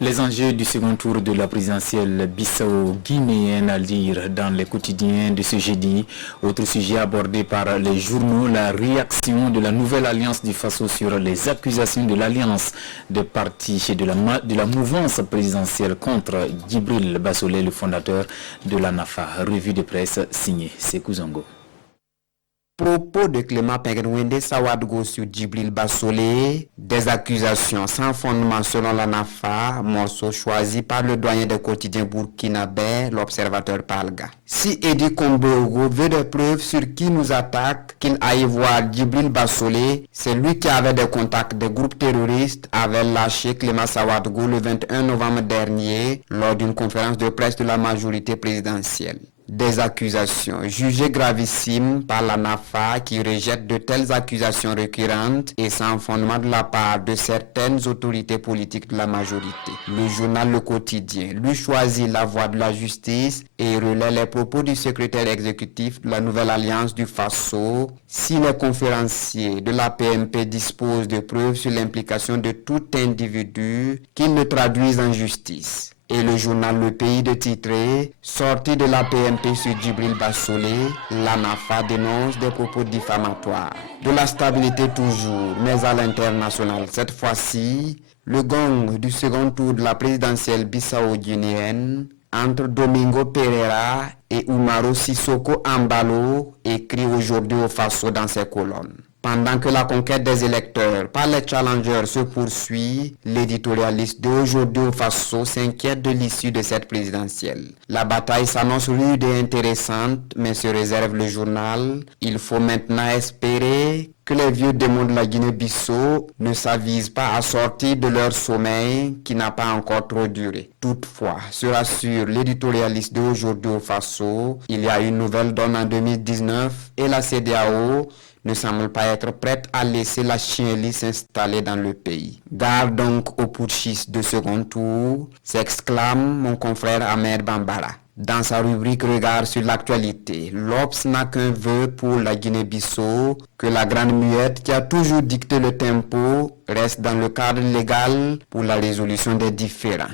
Les enjeux du second tour de la présidentielle bissau-guinéenne à lire dans les quotidiens de ce jeudi. Autre sujet abordé par les journaux, la réaction de la nouvelle alliance du Faso sur les accusations de l'alliance des partis et de la mouvance présidentielle contre Djibril Bassolé, le fondateur de la NAFA. Revue de presse signée Sékou Zongo. Propos de Clément Penguenwende Sawadgo sur Djibril Bassolé, des accusations sans fondement selon la NAFA, morceau choisi par le doyen des quotidiens burkinabé, l'observateur Palga. Si Edi Kombogo veut des preuves sur qui nous attaque, qu'il aille voir Djibril Bassolé, c'est lui qui avait des contacts des groupes terroristes, avait lâché Clément Sawadgo le 21 novembre dernier lors d'une conférence de presse de la majorité présidentielle. Des accusations jugées gravissimes par la NAFA qui rejette de telles accusations récurrentes et sans fondement de la part de certaines autorités politiques de la majorité. Le journal Le Quotidien lui choisit la voie de la justice et relaie les propos du secrétaire exécutif de la nouvelle alliance du Faso. Si les conférenciers de la PMP disposent de preuves sur l'implication de tout individu, qu'ils le traduisent en justice. Et le journal Le Pays de titrer « Sortie de la PMP sur Djibril Bassolé, la NAFA dénonce des propos diffamatoires ». De la stabilité toujours, mais à l'international. Cette fois-ci, le gong du second tour de la présidentielle bissau-guinéenne entre Domingo Pereira et Umaro Sissoko Embalo écrit aujourd'hui au Faso dans ses colonnes. Pendant que la conquête des électeurs par les challengers se poursuit, l'éditorialiste d'aujourd'hui au Faso s'inquiète de l'issue de cette présidentielle. La bataille s'annonce rude et intéressante, mais se réserve le journal. Il faut maintenant espérer que les vieux démons de la Guinée-Bissau ne s'avisent pas à sortir de leur sommeil qui n'a pas encore trop duré. Toutefois, se rassure l'éditorialiste d'aujourd'hui au Faso, il y a une nouvelle donne en 2019 et la CEDEAO ne semble pas être prête à laisser la chienlit s'installer dans le pays. Garde donc aux putschistes de second tour, s'exclame mon confrère Ahmed Bambara. Dans sa rubrique Regard sur l'actualité, l'Obs n'a qu'un vœu pour la Guinée-Bissau, que la grande muette qui a toujours dicté le tempo reste dans le cadre légal pour la résolution des différends.